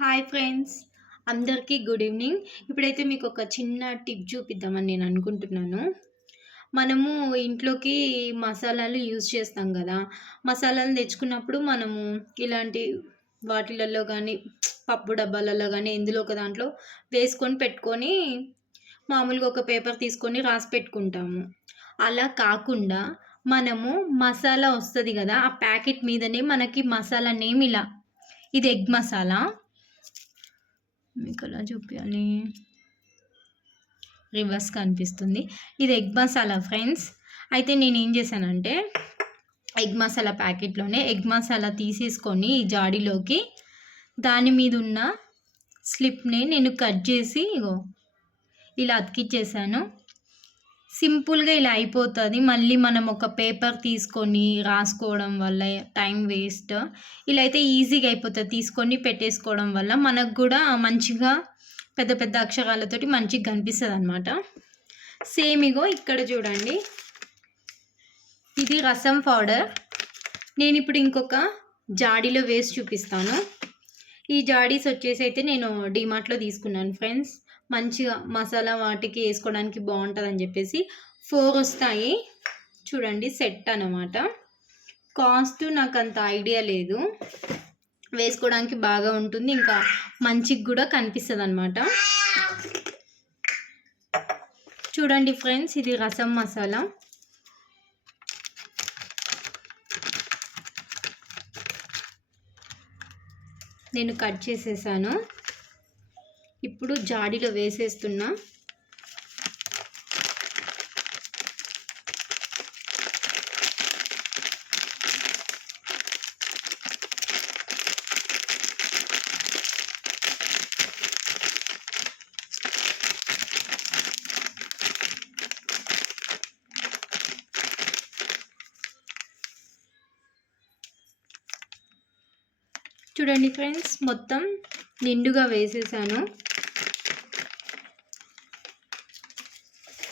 Hi friends, అందరికీ good evening. ఇప్పుడైతే మీకు ఒక చిన్న టిప్ చూపిద్దామని నేను అనుకుంటున్నాను. మనము ఇంట్లోకి మసాలాలు యూజ్ చేస్తాం కదా. మసాలాలు తెచ్చుకున్నప్పుడు మనము ఇలాంటి వాటిలలో కానీ, పప్పు డబ్బాలలో కానీ ఎందులో ఒక దాంట్లో వేసుకొని పెట్టుకొని మామూలుగా ఒక పేపర్ తీసుకొని రాసి పెట్టుకుంటాము. అలా కాకుండా మనము మసాలా వస్తుంది కదా, ఆ ప్యాకెట్ మీదనే మనకి మసాలా నేమ్ ఇలా, ఇది ఎగ్ మసాలా. మీకు ఎలా చూపించాలి, రివర్స్ కనిపిస్తుంది. ఇది ఎగ్ మసాలా ఫ్రెండ్స్. అయితే నేను ఏం చేశానంటే ఎగ్ మసాలా ప్యాకెట్లోనే ఎగ్ మసాలా తీసేసుకొని ఈ జాడీలోకి దాని మీద ఉన్న స్లిప్ని నేను కట్ చేసి ఇలా అతికిచ్చేసాను. సింపుల్గా ఇలా అయిపోతుంది. మళ్ళీ మనం ఒక పేపర్ తీసుకొని రాసుకోవడం వల్ల టైం వేస్ట్. ఇలా అయితే ఈజీగా అయిపోతుంది. తీసుకొని పెట్టేసుకోవడం వల్ల మనకు కూడా మంచిగా పెద్ద పెద్ద అక్షరాలతోటి మంచిగా కనిపిస్తుంది అనమాట. సేమ్ ఇక్కడ చూడండి, ఇది రసం పౌడర్. నేను ఇప్పుడు ఇంకొక జాడీలో వేసి చూపిస్తాను. ఈ జాడీస్ వచ్చేసి అయితే నేను డిమార్ట్లో తీసుకున్నాను ఫ్రెండ్స్. మంచిగా మసాలా వాటికి వేసుకోవడానికి బాగుంటుందని చెప్పేసి 4 వస్తాయి చూడండి, సెట్ అన్నమాట. కాస్ట్ నాకు అంత ఐడియా లేదు. వేసుకోవడానికి బాగా ఉంటుంది, ఇంకా మంచిగా కూడా కనిపిస్తుంది అనమాట. చూడండి ఫ్రెండ్స్, ఇది రసం మసాలా. నేను కట్ చేసేసాను. ఇప్పుడు జాడీలో వేసేస్తున్నా. చూడండి ఫ్రెండ్స్, మొత్తం నిండుగా వేసేసాను.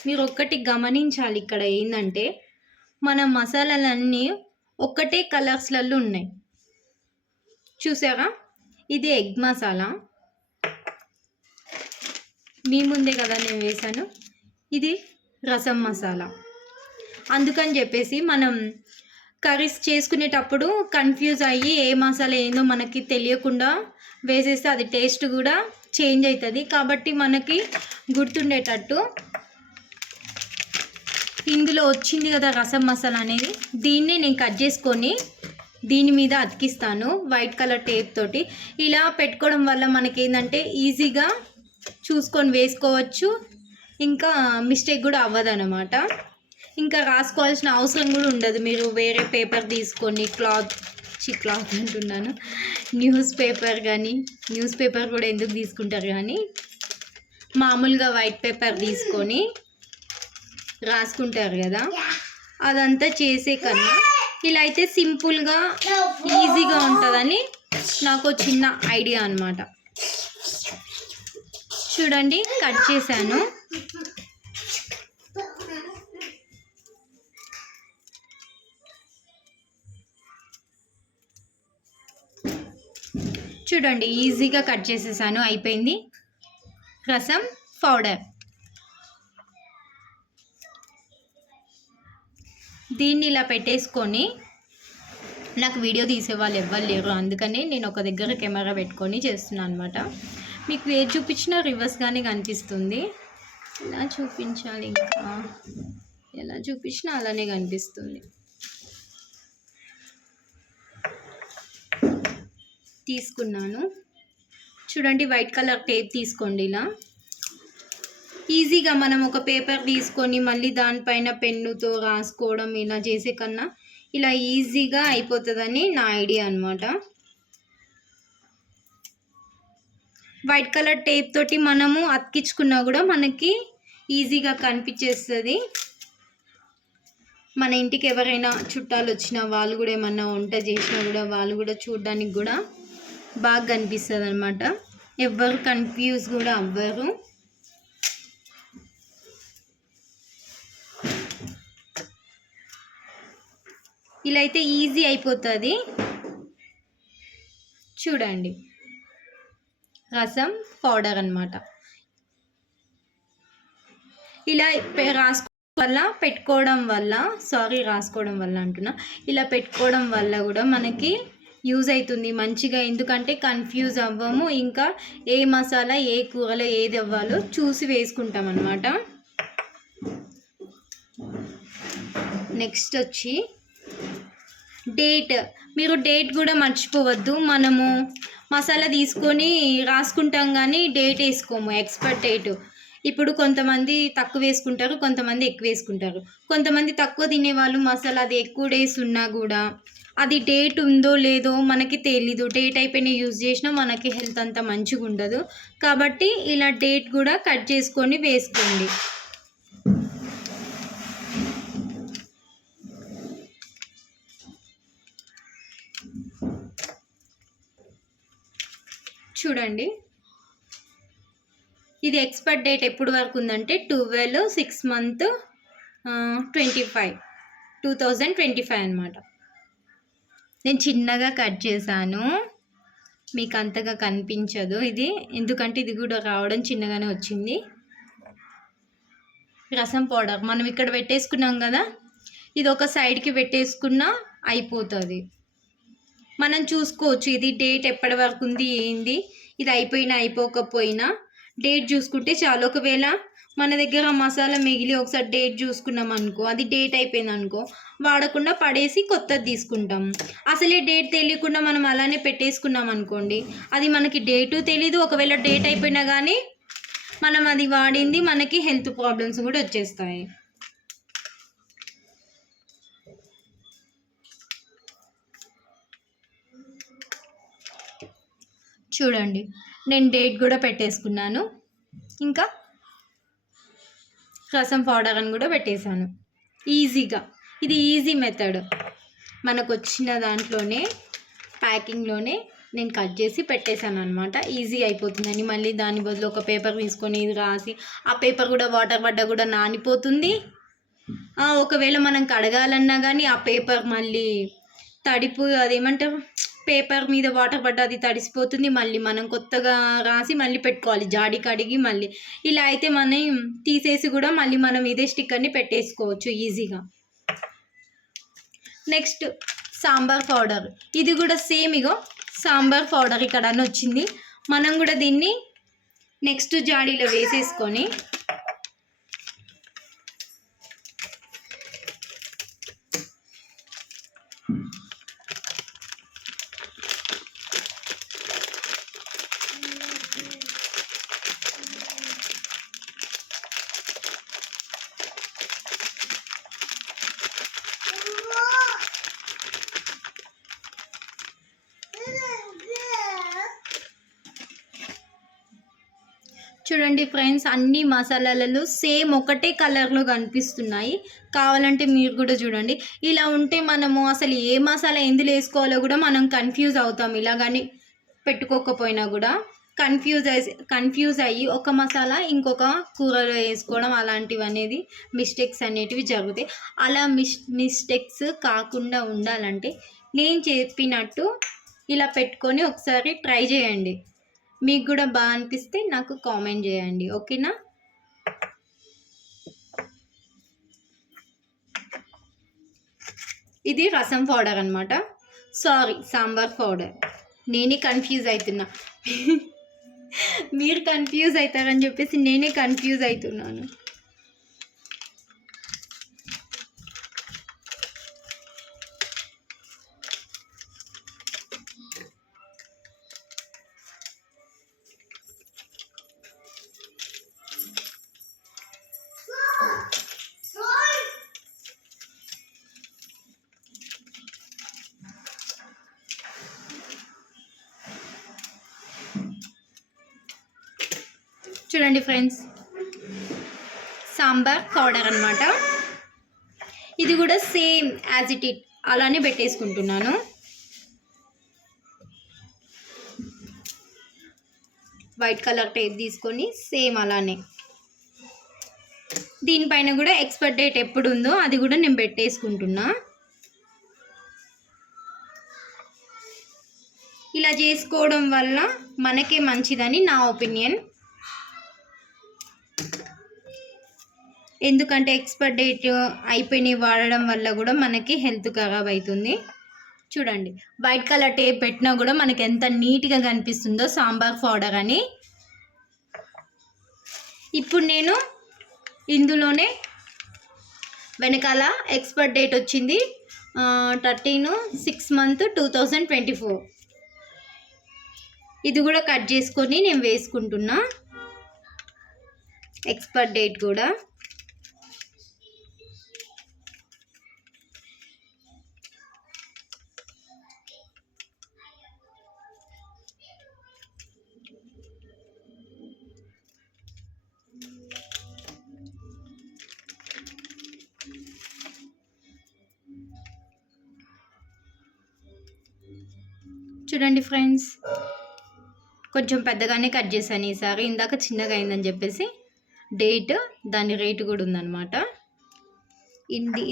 మీరు ఒక్కటి గమనించాలి, ఇక్కడ ఏంటంటే మన మసాలాలన్నీ ఒక్కటే కలర్స్లలో ఉన్నాయి. చూసారా, ఇది ఎగ్ మసాలా మీ ముందే కదా నేను వేసాను. ఇది రసం మసాలా. అందుకని చెప్పేసి మనం కర్రీస్ చేసుకునేటప్పుడు కన్ఫ్యూజ్ అయ్యి ఏ మసాలా ఏందో మనకి తెలియకుండా వేసేస్తే అది టేస్ట్ కూడా చేంజ్ అవుతుంది. కాబట్టి మనకి గుర్తుండేటట్టు ఇందులో వచ్చింది కదా రసం మసాలా అనేది, దీన్నే నేను కట్ చేసుకొని దీని మీద అతికిస్తాను వైట్ కలర్ టేప్ తోటి. ఇలా పెట్టుకోవడం వల్ల మనకి ఏంటంటే ఈజీగా చూసుకొని వేసుకోవచ్చు, ఇంకా మిస్టేక్ కూడా అవ్వదన్నమాట. ఇంకా రాసుకోవాల్సిన అవసరం కూడా ఉండదు. మీరు వేరే పేపర్ తీసుకొని క్లాత్ అంటున్నాను, న్యూస్ పేపర్ కూడా ఎందుకు తీసుకుంటారు కానీ మామూలుగా వైట్ పేపర్ తీసుకొని రాసుకుంటారు కదా, అదంతా చేసే కన్నా ఇలా అయితే సింపుల్గా ఈజీగా ఉంటుందని నాకు చిన్న ఐడియా అన్నమాట. చూడండి, కట్ చేశాను. చూడండి, ఈజీగా కట్ చేసేసాను, అయిపోయింది. రసం పౌడర్ దీన్ని ఇలా పెట్టేసుకొని, నాకు వీడియో తీసేవాళ్ళు ఎవ్వరు లేరు, అందుకని నేను ఒక దగ్గర కెమెరా పెట్టుకొని చేస్తున్నాను అనమాట. మీకు ఏది చూపించినా రివర్స్గానే కనిపిస్తుంది. ఎలా చూపించాలి, ఇంకా ఎలా చూపించినా అలానే కనిపిస్తుంది. తీసుకున్నాను. చూడండి, వైట్ కలర్ టేప్ తీసుకోండి. ఇలా ఈజీగా మనం ఒక పేపర్ తీసుకొని మళ్ళీ దానిపైన పెన్నుతో రాసుకోవడం ఇలా చేసే కన్నా ఇలా ఈజీగా అయిపోతుందని నా ఐడియా అనమాట. వైట్ కలర్ టేప్ తోటి మనము అతికించుకున్నా కూడా మనకి ఈజీగా కనిపించేస్తుంది. మన ఇంటికి ఎవరైనా చుట్టాలు వచ్చినా, వాళ్ళు కూడా ఏమన్నా వంట చేసినా కూడా వాళ్ళు కూడా చూడడానికి కూడా బాగా కనిపిస్తుంది అనమాట. ఎవ్వరు కన్ఫ్యూజ్ కూడా అవ్వరు. ఇలా అయితే ఈజీ అయిపోతుంది. చూడండి, రసం పౌడర్ అన్నమాట. ఇలా రాసుకోవడం వల్ల అంటున్నా, ఇలా పెట్టుకోవడం వల్ల కూడా మనకి యూజ్ అవుతుంది మంచిగా. ఎందుకంటే కన్ఫ్యూజ్ అవ్వము, ఇంకా ఏ మసాలా ఏ కూరలో ఏది అవ్వాలో చూసి వేసుకుంటాం అన్నమాట. నెక్స్ట్ వచ్చి మీరు డేట్ కూడా మర్చిపోవద్దు. మనము మసాలా తీసుకొని రాసుకుంటాం కానీ డేట్ వేసుకోము, ఎక్స్పైర్ డేట్. ఇప్పుడు కొంతమంది తక్కువ వేసుకుంటారు, కొంతమంది ఎక్కువ వేసుకుంటారు. కొంతమంది తక్కువ తినేవాళ్ళు మసాలా అది ఎక్కువ డేస్ ఉన్నా కూడా అది డేట్ ఉందో లేదో మనకి తెలీదు. డేట్ అయిపోయిన యూజ్ చేసినా మనకి హెల్త్ అంత మంచిగా ఉండదు. కాబట్టి ఇలా డేట్ కూడా కట్ చేసుకొని వేసుకోండి. చూడండి, ఇది ఎక్స్పైర్ డేట్ ఎప్పుడు వరకు ఉందంటే 12/6/25 2025 అనమాట. నేను చిన్నగా కట్ చేశాను, మీకు అంతగా కనిపించదు ఇది, ఎందుకంటే ఇది కూడా రావడం చిన్నగానే వచ్చింది. రసం పౌడర్ మనం ఇక్కడ పెట్టేసుకున్నాం కదా, ఇది ఒక సైడ్కి పెట్టేసుకున్నా అయిపోతుంది. మనం చూసుకోవచ్చు ఇది డేట్ ఎప్పటి వరకు ఉంది ఏంది, ఇది అయిపోయినా అయిపోకపోయినా డేట్ చూసుకుంటే చాలు. ఒకవేళ మన దగ్గర మసాలా మిగిలి ఒకసారి డేట్ చూసుకున్నాం అనుకో, అది డేట్ అయిపోయింది అనుకో, వాడకుండా పడేసి కొత్తది తీసుకుంటాం. అసలే డేట్ తెలియకుండా మనం అలానే పెట్టేసుకున్నాం అనుకోండి, అది మనకి డేటు తెలీదు. ఒకవేళ డేట్ అయిపోయినా కానీ మనం అది వాడింది మనకి హెల్త్ ప్రాబ్లమ్స్ కూడా వచ్చేస్తాయి. చూడండి, నేను డేట్ కూడా పెట్టేసుకున్నాను, ఇంకా రసం పౌడర్ అని కూడా పెట్టేశాను. ఈజీగా, ఇది ఈజీ మెథడ్. మనకు వచ్చిన దాంట్లోనే ప్యాకింగ్లోనే నేను కట్ చేసి పెట్టేశాను అనమాట. ఈజీ అయిపోతుందని మళ్ళీ దాని బదులు ఒక పేపర్ తీసుకొని ఇది రాసి, ఆ పేపర్ కూడా వాటర్ పడ్డా కూడా నానిపోతుంది. ఒకవేళ మనం కడగాలన్నా కానీ ఆ పేపర్ మళ్ళీ అదేమంటారు, పేపర్ మీద వాటర్ పడ్డా అది తడిసిపోతుంది. మళ్ళీ మనం కొత్తగా రాసి మళ్ళీ పెట్టుకోవాలి, జాడి కడిగి మళ్ళీ. ఇలా అయితే మనం తీసేసి కూడా మళ్ళీ మనం ఇదే స్టిక్కర్ని పెట్టేసుకోవచ్చు ఈజీగా. నెక్స్ట్ సాంబార్ పౌడర్, ఇది కూడా సేమ్. ఇగో సాంబార్ పౌడర్ ఇక్కడ అని వచ్చింది. మనం కూడా దీన్ని నెక్స్ట్ జాడీలో వేసేసుకొని చూడండి ఫ్రెండ్స్, అన్ని మసాలాలలో సేమ్ ఒకటే కలర్లో కనిపిస్తున్నాయి. కావాలంటే మీరు కూడా చూడండి. ఇలా ఉంటే మనము అసలు ఏ మసాలా ఎందులో వేసుకోవాలో కూడా మనం కన్ఫ్యూజ్ అవుతాం. ఇలా కానీ పెట్టుకోకపోయినా కూడా కన్ఫ్యూజ్ అయ్యి ఒక మసాలా ఇంకొక కూరలో వేసుకోవడం అలాంటివి అనేది మిస్టేక్స్ అనేటివి జరుగుతాయి. అలా మిస్టేక్స్ కాకుండా ఉండాలంటే నేను చెప్పినట్టు ఇలా పెట్టుకొని ఒకసారి ట్రై చేయండి. మీకు కూడా బాగా అనిపిస్తే నాకు కామెంట్ చేయండి, ఓకేనా? ఇది రసం పౌడర్ అనమాట, సాంబార్ పౌడర్. నేనే కన్ఫ్యూజ్ అవుతున్నా, మీరు కన్ఫ్యూజ్ అవుతారని చెప్పేసి నేనే కన్ఫ్యూజ్ అవుతున్నాను. చూడండి ఫ్రెండ్స్, సాంబార్ పౌడర్ అనమాట. ఇది కూడా సేమ్ యాజ్ ఇట్ అలానే పెట్టేసుకుంటున్నాను. వైట్ కలర్ టేప్ తీసుకొని సేమ్ అలానే దీనిపైన కూడా ఎక్స్పైర్ డేట్ ఎప్పుడు ఉందో అది కూడా నేను పెట్టేసుకుంటున్నా. ఇలా ఇలా చేసుకోవడం వల్ల మనకే మంచిదని నా ఒపీనియన్. ఎందుకంటే ఎక్స్పైర్ డేట్ అయిపోయినవి వాడడం వల్ల కూడా మనకి హెల్త్ ఖరాబ్ అవుతుంది. చూడండి, వైట్ కలర్ టేప్ పెట్టినా కూడా మనకి ఎంత నీట్గా కనిపిస్తుందో సాంబార్ పౌడర్ అని. ఇప్పుడు నేను ఇందులోనే వెనకాల ఎక్స్పైర్ డేట్ వచ్చింది 13/6/2024. ఇది కూడా కట్ చేసుకొని నేను వేసుకుంటున్నా ఎక్స్పైర్ డేట్ కూడా. చూడండి ఫ్రెండ్స్, కొంచెం పెద్దగానే కట్ చేశాను ఈసారి. ఇందాక చిన్నగా అయిందని చెప్పేసి డేట్, దాని రేటు కూడా ఉందన్నమాట.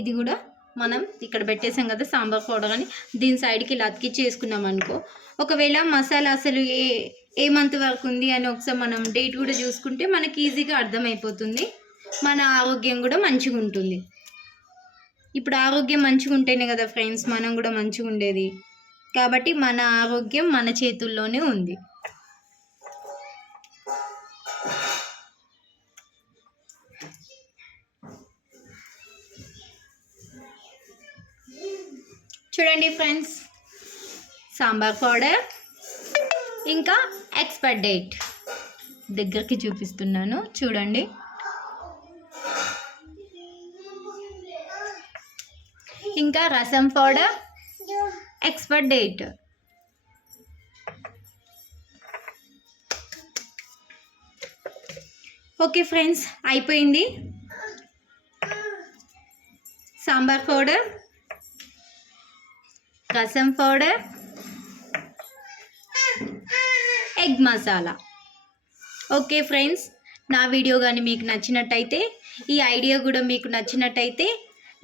ఇది కూడా మనం ఇక్కడ పెట్టేసాం కదా సాంబార్ పౌడర్ అని, దీని సైడ్కి ఇలా అతికిచ్చి చేసుకున్నాం అనుకో. ఒకవేళ మసాలా అసలు ఏ మంత్ వరకు ఉంది అని ఒకసారి మనం డేట్ కూడా చూసుకుంటే మనకి ఈజీగా అర్థమైపోతుంది. మన ఆరోగ్యం కూడా మంచిగా ఉంటుంది. ఇప్పుడు ఆరోగ్యం మంచిగా ఉంటేనే కదా ఫ్రెండ్స్ మనం కూడా మంచిగా ఉండేది. కాబట్టి మన ఆరోగ్యం మన చేతుల్లోనే ఉంది. చూడండి ఫ్రెండ్స్, సాంబార్ పౌడర్ ఇంకా ఎక్స్పైర్ డేట్ దగ్గరికి చూపిస్తున్నాను చూడండి. ఇంకా రసం powder, expire date. Okay friends, అయిపోయింది. సాంబార్ పౌడర్, రసం powder, egg masala. Okay friends, నా వీడియో కానీ మీకు నచ్చినట్టయితే, ఈ ఐడియా కూడా మీకు నచ్చినట్టయితే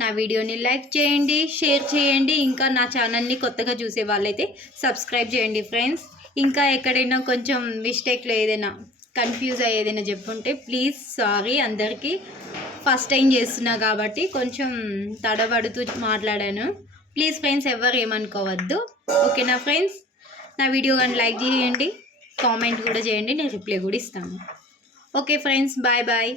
నా వీడియోని లైక్ చేయండి, షేర్ చేయండి. ఇంకా నా ఛానల్ని కొత్తగా చూసే వాళ్ళైతే సబ్స్క్రైబ్ చేయండి ఫ్రెండ్స్. ఇంకా ఎక్కడైనా కొంచెం మిస్టేక్లో ఏదైనా కన్ఫ్యూజ్ అయ్యేదైనా చెప్పుంటే ప్లీజ్ సారీ. అందరికీ ఫస్ట్ టైం చేస్తున్నా కాబట్టి కొంచెం తడబడుతూ మాట్లాడాను. ప్లీజ్ ఫ్రెండ్స్, ఎవరు ఏమనుకోవద్దు. ఓకేనా ఫ్రెండ్స్? నా వీడియో కానీ లైక్ చేయండి, కామెంట్ కూడా చేయండి, నేను రిప్లై కూడా ఇస్తాను. Okay friends, bye bye.